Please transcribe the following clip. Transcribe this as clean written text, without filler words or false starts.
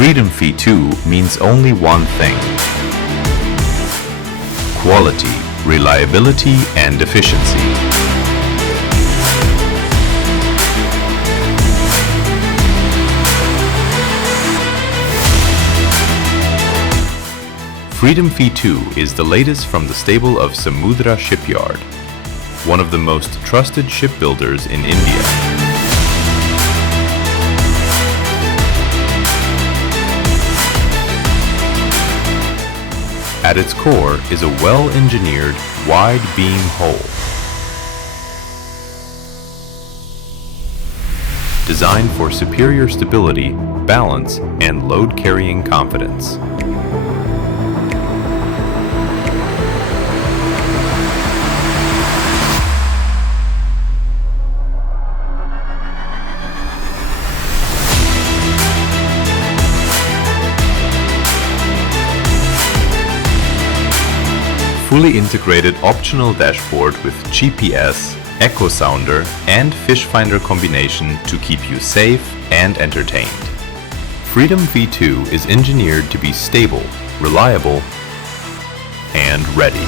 Freedom V2 means only one thing: quality, reliability, and efficiency. Freedom V2 is the latest from the stable of Samudra Shipyard, one of the most trusted shipbuilders in India. At its core is a well-engineered, wide beam hull, designed for superior stability, balance, and load-carrying confidence. Fully integrated optional dashboard with GPS, echo sounder, and fish finder combination to keep you safe and entertained. Freedom V2 is engineered to be stable, reliable, and ready.